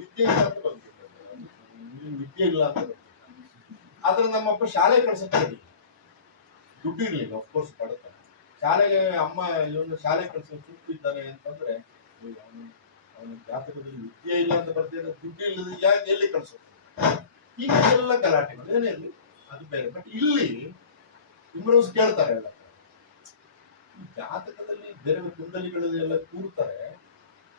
ವಿದ್ಯೆ ಇಲ್ಲ ಅಂತ ಬಂದ್ಬಿಟ್ಟು ವಿದ್ಯೆ ಇಲ್ಲ ಅಂತ ಬಂದ್ಬಿಟ್ಟು ಆದ್ರೆ ನಮ್ಮಪ್ಪ ಶಾಲೆ ಕಳ್ಸಕ್ಕೆ ದುಡ್ಡು ಇರ್ಲಿಲ್ಲ ಅಫ್ಕೋರ್ಸ್ ಪಡ್ತಾನೆ ಶಾಲೆಗೆ ಅಮ್ಮ ಇವನು ಶಾಲೆ ಕಳ್ಸೋ ಸುಟ್ಟು ಇದ್ದಾನೆ ಅಂತಂದ್ರೆ ಅವನ ಜಾತಕದಲ್ಲಿ ವಿದ್ಯೆ ಇಲ್ಲ ಅಂತ ಬರ್ತಿದ್ರೆ ದುಡ್ಡು ಇಲ್ಲದ ಯಾಕೆ ಎಲ್ಲಿ ಕಳ್ಸೋದು ಈಗ ಎಲ್ಲ ಗಲಾಟೆಗಳು ಏನೇ ಇರಲಿ ಅದು ಬೇರೆ ಬಟ್ ಇಲ್ಲಿ ಇಮ್ರೋಸ್ ಕೇಳ್ತಾರೆ ಎಲ್ಲ ಜಾತಕದಲ್ಲಿ ಬೇರೆ ಕುಂಡಲಿಗಳೆಲ್ಲ ಕೂರ್ತಾರೆ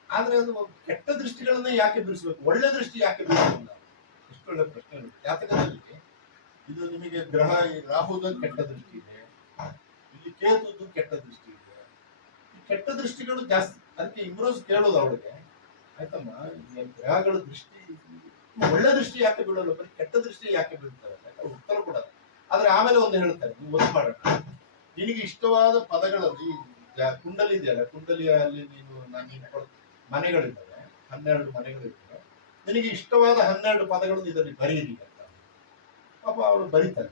ಆದ್ರೆ ಅದು ಕೆಟ್ಟ ದೃಷ್ಟಿಗಳನ್ನ ಯಾಕೆ ಬಿಡಿಸ್ಬೇಕು ಒಳ್ಳೆ ದೃಷ್ಟಿ ಯಾಕೆ ಬಿಡಿಸಲಿಲ್ಲ ಎಷ್ಟೊಳ್ಳೆ ಪ್ರಶ್ನೆ ಜಾತಕದಲ್ಲಿ ಇದು ನಿಮಗೆ ಗ್ರಹ ರಾಹುದ ಕೆಟ್ಟ ದೃಷ್ಟಿ ಇದೆ ಇಲ್ಲಿ ಕೇತುದು ಕೆಟ್ಟ ದೃಷ್ಟಿ ಇದೆ ಈ ಕೆಟ್ಟ ದೃಷ್ಟಿಗಳು ಜಾಸ್ತಿ ಅದಕ್ಕೆ ಇಮ್ರೋಸ್ ಕೇಳೋದು ಅವಳಿಗೆ ಆಯ್ತಮ್ಮ ಗ್ರಹಗಳ ದೃಷ್ಟಿ ಒಳ್ಳೆ ದೃಷ್ಟಿ ಯಾಕೆ ಬೀಳಲ್ಲ ಬರೀ ಕೆಟ್ಟ ದೃಷ್ಟಿ ಯಾಕೆ ಬೀಳ್ತಾರೆ ಉತ್ತರ ಕೊಡಲ್ಲ ಆದ್ರೆ ಆಮೇಲೆ ಒಂದು ಹೇಳ್ತಾರೆ ನೀವು ಒತ್ತು ಮಾಡೋಣ ನಿನಗೆ ಇಷ್ಟವಾದ ಪದಗಳಲ್ಲಿ ಕುಂಡಲಿ ಇದೆಯಲ್ಲ ಕುಂಡಲಿಯಲ್ಲಿ ನೀನು ಮನೆಗಳಿದ್ದಾವೆ 12 ಮನೆಗಳಿದ್ದಾವೆ ನಿನಗೆ ಇಷ್ಟವಾದ 12 ಪದಗಳನ್ನು ಇದರಲ್ಲಿ ಬರೀರಿ ಅಂತ ಪಾಪ ಅವಳು ಬರೀತಾರೆ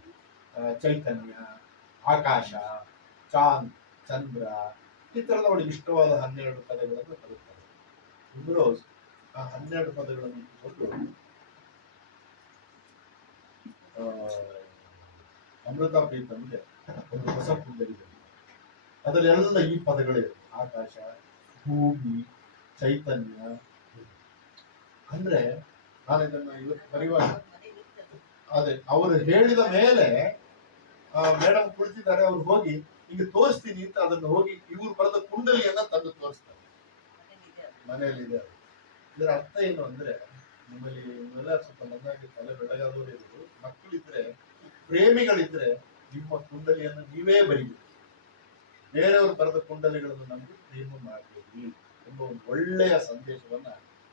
ಚೈತನ್ಯ ಆಕಾಶ ಚಾಂದ್ ಚಂದ್ರ ಈ ತರದ ಅವಳಿಗೆ ಇಷ್ಟವಾದ 12 ಪದಗಳನ್ನು ಬರುತ್ತಾರೆ ಇಮ್ರೋಸ್ ಆ 12 ಪದಗಳನ್ನು ಇಟ್ಟುಕೊಂಡು ಅಮೃತ ಪ್ರೀತಂಗೆ ಒಂದು ಹೊಸ ಕುಂಡಲಿ ಅದರಲ್ಲೆಲ್ಲ ಈ ಪದಗಳಿವೆ ಆಕಾಶ ಭೂಮಿ ಚೈತನ್ಯ ಅಂದ್ರೆ ನಾನು ಇದನ್ನ ಇವತ್ತು ಬರೆಯುವಾಗ ಅದೇ ಅವರು ಹೇಳಿದ ಮೇಲೆ ಮೇಡಮ್ ಕುಳಿತಿದ್ದಾರೆ ಅವ್ರು ಹೋಗಿ ಈಗ ತೋರಿಸ್ತೀನಿ ಅಂತ ಅದನ್ನು ಹೋಗಿ ಇವ್ರು ಬರೆದ ಕುಂಡಲಿಯನ್ನ ತಂದು ತೋರಿಸ್ತಾರೆ ಮನೆಯಲ್ಲಿ ಇದೆ ಇದರ ಅರ್ಥ ಏನು ಅಂದ್ರೆ ನಿಮ್ಮಲ್ಲಿ ಇವೆಲ್ಲ ಸ್ವಲ್ಪ ನನ್ನಾಗಿ ತಲೆ ಬೆಳಗಾದವರು ಇದ್ರು ಮಕ್ಕಳಿದ್ರೆ ಪ್ರೇಮಿಗಳಿದ್ರೆ ನಿಮ್ಮ ಕುಂಡಲಿಯನ್ನು ನೀವೇ ಬರೀಬೇಕು ಬೇರೆಯವರು ಬರೆದ ಕುಂಡಲಿಗಳನ್ನು ನಂಬಿ ಪ್ರೇಮ ಮಾಡಬೇಡಿ ಎಂಬ ಒಂದು ಒಳ್ಳೆಯ ಸಂದೇಶವನ್ನ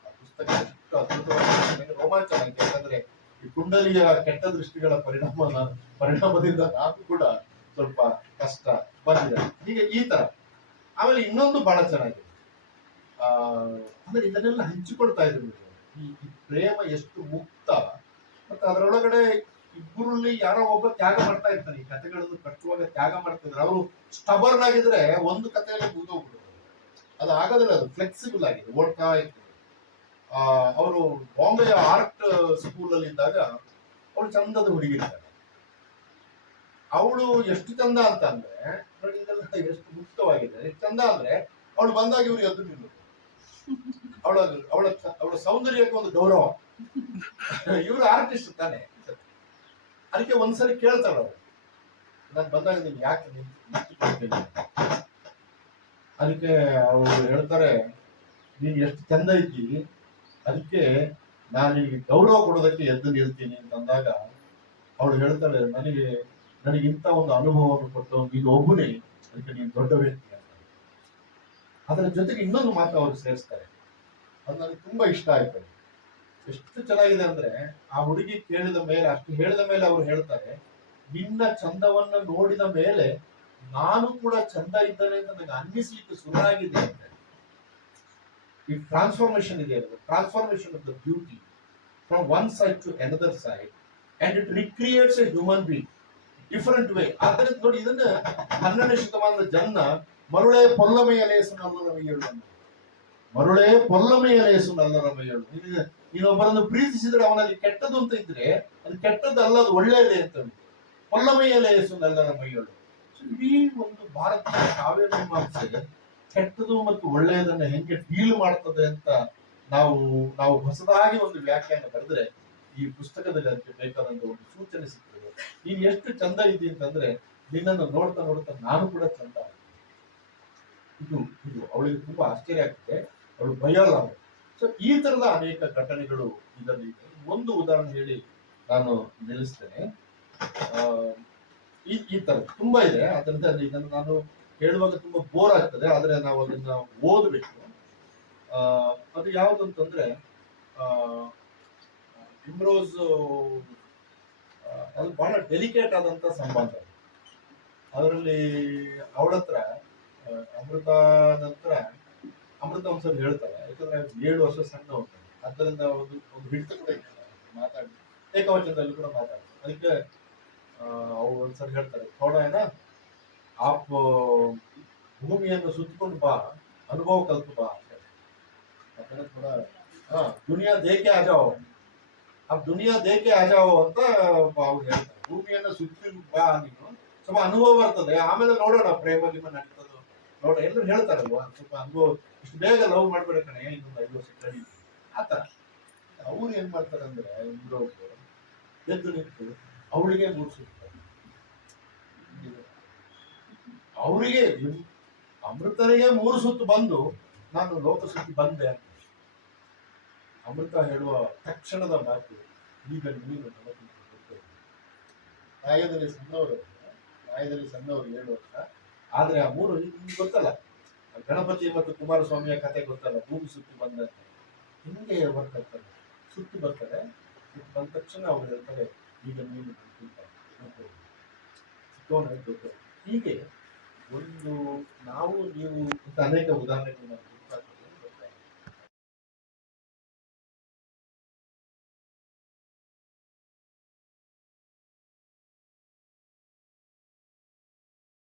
ಆ ಪುಸ್ತಕ ಎಷ್ಟು ಅದ್ಭುತವಾಗಿ ರೋಮಾಂಚನ ಆಯ್ತು ಯಾಕಂದ್ರೆ ಈ ಕುಂಡಲಿಯ ಕೆಟ್ಟ ದೃಷ್ಟಿಗಳ ಪರಿಣಾಮದಿಂದ ನಾನು ಕೂಡ ಸ್ವಲ್ಪ ಕಷ್ಟ ಬಂದಿದೆ ಹೀಗೆ ಈ ತರ ಆಮೇಲೆ ಇನ್ನೊಂದು ಬಹಳ ಚೆನ್ನಾಗಿದೆ ಅಂದ್ರೆ ಇದನ್ನೆಲ್ಲ ಹಂಚಿಕೊಳ್ತಾ ಇದ್ರು ಈ ಪ್ರೇಮ ಎಷ್ಟು ಮುಕ್ತ ಮತ್ತೆ ಅದರೊಳಗಡೆ ಇಬ್ಬರಲ್ಲಿ ಯಾರೋ ಒಬ್ಬ ತ್ಯಾಗ ಮಾಡ್ತಾ ಇರ್ತಾನೆ ಈ ಕಥೆಗಳನ್ನು ಕಟ್ಟುವಾಗ ತ್ಯಾಗ ಮಾಡ್ತಿದ್ರೆ ಅವರು ಸ್ಟಬರ್ನ್ ಆಗಿದ್ರೆ ಒಂದು ಕಥೆಯಲ್ಲಿ ಮುಗಿದೋಗ್ಬಿಡುದು ಅದು ಆಗೋದಿಲ್ಲ ಅದು ಫ್ಲೆಕ್ಸಿಬಲ್ ಆಗಿದೆ ಓಡ್ತಾ ಇರ್ತದೆ ಅವರು ಬಾಂಬೆಯ ಆರ್ಟ್ ಸ್ಕೂಲ್ ಅಲ್ಲಿ ಇದ್ದಾಗ ಅವಳು ಚಂದದ ಹುಡುಗಿರ್ತಾರೆ ಅವಳು ಎಷ್ಟು ಚಂದ ಅಂತ ಅಂದ್ರೆ ನೋಡಿ ಇದೆಲ್ಲ ಎಷ್ಟು ಮುಕ್ತವಾಗಿದೆ ಎಷ್ಟು ಚಂದ ಅಂದ್ರೆ ಅವಳು ಬಂದಾಗ ಇವ್ರಿಗೆ ಎದ್ದು ನಿಲ್ಲುದು ಅವಳ ಅವಳ ಅವಳ ಸೌಂದರ್ಯಕ್ಕೆ ಒಂದು ಗೌರವ ಇವರು ಆರ್ಟಿಸ್ಟ್ ತಾನೆ ಅದಕ್ಕೆ ಒಂದ್ಸರಿ ಕೇಳ್ತಾಳ ಅವಳು ನಾನು ಬಂದಾಗ ನೀನ್ ಯಾಕೆ ನಿಂತುಕೊಳ್ತೀನಿ ಅದಕ್ಕೆ ಅವರು ಹೇಳ್ತಾರೆ ನೀನ್ ಎಷ್ಟು ಚಂದ ಇದ್ದೀವಿ ಅದಕ್ಕೆ ನಾನು ನಿನಗೆ ಗೌರವ ಕೊಡೋದಕ್ಕೆ ಎದ್ದು ನಿಲ್ತೀನಿ ಅಂತಂದಾಗ ಅವಳು ಹೇಳ್ತಾಳೆ ನನಗೆ ಇಂಥ ಒಂದು ಅನುಭವವನ್ನು ಕೊಟ್ಟು ನೀನು ಒಬ್ಬನೇ ಅದಕ್ಕೆ ನೀನು ದೊಡ್ಡ ವ್ಯಕ್ತಿ ಅಂತ ಅದರ ಜೊತೆಗೆ ಇನ್ನೊಂದು ಮಾತು ಅವರು ಸೇರಿಸ್ತಾರೆ ಅದು ನನಗೆ ತುಂಬಾ ಇಷ್ಟ ಆಯ್ತು ಎಷ್ಟು ಚೆನ್ನಾಗಿದೆ ಅಂದ್ರೆ ಆ ಹುಡುಗಿ ಕೇಳಿದ ಮೇಲೆ ಅಷ್ಟು ಹೇಳಿದ ಮೇಲೆ ಅವರು ಹೇಳ್ತಾರೆ ನಿನ್ನ ಚಂದವನ್ನ ನೋಡಿದ ಮೇಲೆ ನಾನು ಕೂಡ ಚಂದ ಇದ್ದೇನೆ ಅಂತ ನನಗೆ ಅನ್ನಿಸ್ಲಿಕ್ಕೆ ಶುರುವಾಗಿದೆ ಅಂತ ಈ ಟ್ರಾನ್ಸ್ಫಾರ್ಮೇಶನ್ ಇದೆ transformation of the beauty from one side to another side and it recreates a human being different way ಆದ್ದರಿಂದ ನೋಡಿ ಇದನ್ನ 12ನೇ ಶತಮಾನದ ಜನ ಮರುಳೇ ಪೊಲ್ಲಮೆಯ ಲೇಸು ನಲ್ಲರಮಯ್ಯಳು ಮರುಳೇ ಪೊಲ್ಲಮೆಯ ಲೇಸು ನಲ್ಲರಮಯ್ಯಳು ನೀನೊಬ್ಬರನ್ನು ಪ್ರೀತಿಸಿದ್ರೆ ಅವನಲ್ಲಿ ಕೆಟ್ಟದ್ದು ಅಂತ ಇದ್ರೆ ಅದು ಕೆಟ್ಟದ್ದಲ್ಲ ಅದು ಒಳ್ಳೆಯದೇ ಅಂತ ಪೊಲ್ಲಮೆಯ ಲೇಸು ನಲ್ಲರಮಯ್ಯಳು ಇಡೀ ಒಂದು ಭಾರತೀಯ ಕಾವ್ಯ ಮೀಮಾಂಸೆ ಕೆಟ್ಟದು ಮತ್ತು ಒಳ್ಳೆಯದನ್ನ ಹೆಂಗೆ ಡೀಲ್ ಮಾಡ್ತದೆ ಅಂತ ನಾವು ಹೊಸದಾಗಿ ಒಂದು ವ್ಯಾಖ್ಯಾನ ಬರೆದ್ರೆ ಈ ಪುಸ್ತಕದಲ್ಲಿ ಅದಕ್ಕೆ ಬೇಕಾದಂತ ಒಂದು ಸೂಚನೆ ಸಿಗ್ತದೆ ನೀನ್ ಎಷ್ಟು ಚಂದ ಇದ್ದೀನಿ ಅಂತಂದ್ರೆ ನಿನ್ನನ್ನು ನೋಡ್ತಾ ನೋಡ್ತಾ ನಾನು ಕೂಡ ಚಂದ ಇದು ಅವಳಿಗೆ ತುಂಬಾ ಆಶ್ಚರ್ಯ ಆಗ್ತದೆ ಅವಳು ಭಯಲ್ಲ ಅವಳು ಸೊ ಈ ತರದ ಅನೇಕ ಘಟನೆಗಳು ಇದರಲ್ಲಿ ಒಂದು ಉದಾಹರಣೆ ಹೇಳಿ ನಾನು ನಿಲ್ಲಿಸ್ತೇನೆ ಈ ತರ ತುಂಬಾ ಇದೆ ಅದರಿಂದ ಇದನ್ನು ನಾನು ಹೇಳುವಾಗ ತುಂಬಾ ಬೋರ್ ಆಗ್ತದೆ ಆದ್ರೆ ನಾವು ಅದನ್ನ ಓದಬೇಕು ಅದು ಯಾವುದಂತಂದ್ರೆ ಇಮ್ರೋಸ್ ಅದು ಬಹಳ ಡೆಲಿಕೇಟ್ ಆದಂತ ಸಂಬಂಧ ಅದರಲ್ಲಿ ಅವಳ ಹತ್ರ ಅಮೃತ ನಂತರ ಅಮೃತ ಒಂದ್ಸರಿ ಹೇಳ್ತಾರೆ ಯಾಕಂದ್ರೆ 7 ವರ್ಷ ಸಣ್ಣ ಹೋಗ್ತಾರೆ ಅದರಿಂದ ಒಂದು ಹಿಡಿತ ಕೂಡ ಮಾತಾಡಿ ಏಕವಚನದಲ್ಲಿ ಕೂಡ ಮಾತಾಡ್ತಾರೆ ಅದಕ್ಕೆ ಅವ್ರು ಒಂದ್ಸರಿ ಹೇಳ್ತಾರೆ ಥೋಡ ಏನ ಆಪ್ ಭೂಮಿಯನ್ನು ಸುತ್ತಕೊಂಡು ಬಾ ಅನುಭವ ಕಲ್ತು ಬಾ ಅಂತ ಯಾಕಂದ್ರೆ ಕೂಡ हाँ दुनिया देके आ जाओ अब दुनिया देके आ जाओ ಅಂತ ಅವ್ರು ಹೇಳ್ತಾರೆ ಭೂಮಿಯನ್ನು ಸುತ್ತಿ ಬಾ ನೀನು ಸ್ವಲ್ಪ ಅನುಭವ ಬರ್ತದೆ ಆಮೇಲೆ ನೋಡೋಣ ಪ್ರೇಮ ನಿಮ್ಮ ನಡೀತದೋ ನೋಡ ಎಲ್ಲರೂ ಹೇಳ್ತಾರಲ್ವಾ ಸ್ವಲ್ಪ ಅನುಭವ ಇಷ್ಟು ಬೇಗ ಲವ್ ಮಾಡ್ಬೇಡ ಕಣೆ ಇನ್ನೊಂದು 5 ವರ್ಷ ಕಳಿ ಆತರ ಅವ್ರು ಏನ್ ಮಾಡ್ತಾರೆ ಅಂದ್ರೆ ಇಬ್ರು ಎದ್ದು ನಿಂತು ಅವಳಿಗೆ ಮೂಡಿಸುತ್ತಾರೆ ಅವರಿಗೆ ಅಮೃತನಿಗೆ 3 ಸುತ್ತು ಬಂದು ನಾನು ಲೋಕ ಸುತ್ತಿ ಬಂದೆ ಅಮೃತ ಹೇಳುವ ತಕ್ಷಣದ ಮಾತು ಈಗ ನೀನು ನಮಗಿಂತ ದೊಡ್ಡವರು. ಪ್ರಾಯದಲ್ಲಿ ಸಣ್ಣವರು ಪ್ರಾಯದಲ್ಲಿ ಸಣ್ಣವರು 7 ವರ್ಷ ಆದ್ರೆ ಆ 3 ನಿಮ್ಗೆ ಗೊತ್ತಲ್ಲ ಗಣಪತಿ ಮತ್ತು ಕುಮಾರಸ್ವಾಮಿಯ ಕತೆ ಗೊತ್ತಲ್ಲ ಭೂಮಿ ಸುತ್ತಿ ಬಂದ ಹಿಂಗೆ ಬರ್ತಾರೆ ಸುತ್ತಿ ಬರ್ತಾರೆ ಸುತ್ತಿ ಬಂದ ತಕ್ಷಣ ಅವ್ರು ಹೇಳ್ತಾರೆ ಈಗ ನೀನು ನಮಗಿಂತ ದೊಡ್ಡವರು. ಚಿಕ್ಕವನು ದೊಡ್ಡವರು ಹೀಗೆ ಒಂದು ನಾವು ನೀವು ಅಂತ ಅನೇಕ ಉದಾಹರಣೆಗಳು